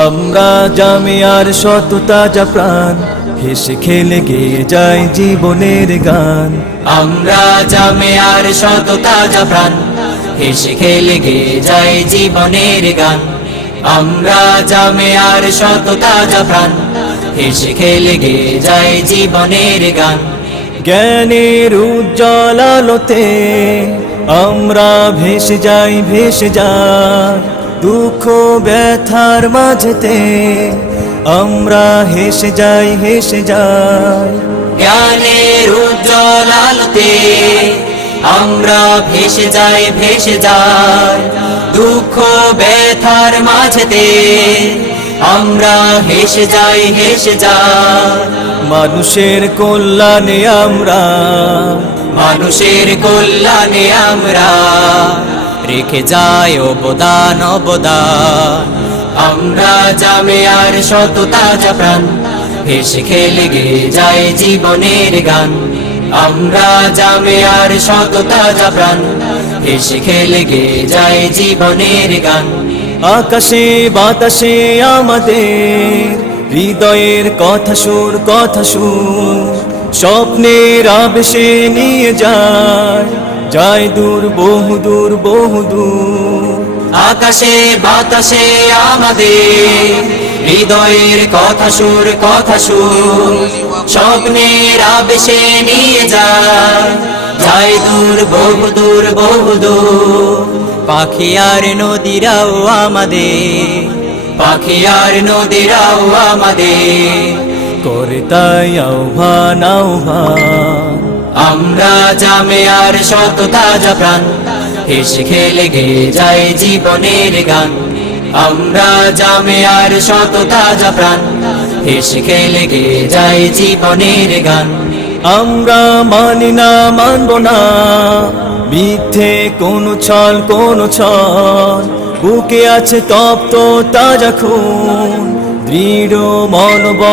আমরা জামিয়ার শত তাজা প্রাণ, হেসে খেলে গেয়ে যায় জীবনের গান। আমরা জামিয়ার শত তাজা প্রাণ, হেসে খেলে গেয়ে যায় জীবনের গান। আমরা জামিয়ার শত তাজা প্রাণ, হেসে খেলে গেয়ে যায় জীবনের গান। জ্ঞানের উজ্জ্বল আলোতে আমরা ভেসে যাই, ভেসে যাই দুঃখ ব্যথার মাঝেতে আমরা হেসে যাই, হেসে যাই। জ্ঞানের উজ্জ্বল আলোতে আমরা ভেসে যাই, ভেসে যাই দুঃখ ব্যথার মাঝেতে আমরা হেসে যাই, হেসে যাই। মানুষের কল্যাণে আমরা, মানুষের কল্যাণে আমরা রেখে যাই অবদান, অবদান। আমরা জামিয়ার শত তাজা প্রাণ, হেসে খেলে গেয়ে যায় জীবনের গান। আমরা জামিয়ার শত তাজা প্রাণ, হেসে খেলে গেয়ে যায় জীবনের গান। আকাশে বাতাসে আমাদের হৃদয়ের কথা সুর, কথা সুর স্বপ্নের আবেশে নিয়ে যায়, যায় দূর, বহুদূর, বহুদূর। আকাশে বাতাসে আমাদের হৃদয়ের কথা সুর, কথা সুর স্বপ্নের আবেশে নিয়ে যায়, যায় দূর, বহুদূর, বহুদূর। পাখি আর নদীরাও আমাদের, পাখি আর নদীরাও আমাদের করে তাই আহ্বান, আহ্বান। আমরা জামিয়ার শত তাজা প্রাণ, হেসে খেলে গেয়ে যায় জীবনের গান। আমরা জামিয়ার শত তাজা প্রাণ, হেসে খেলে গেয়ে যায় জীবনের গান। আমরা মানি না, মানব না মিথ্যে কোনো ছল, কোনো ছল। বুকে আছে তপ্ত তাজা খুন, দৃঢ় মনোবল।